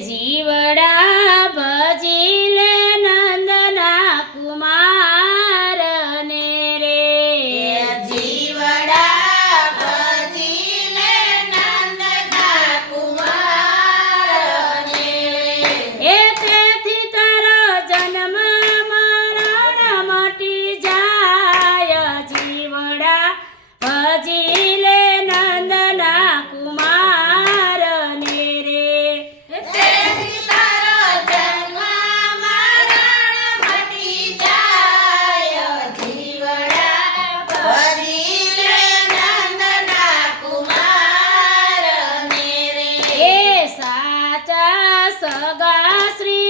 જીવડા સગા શ્રીનાથજીને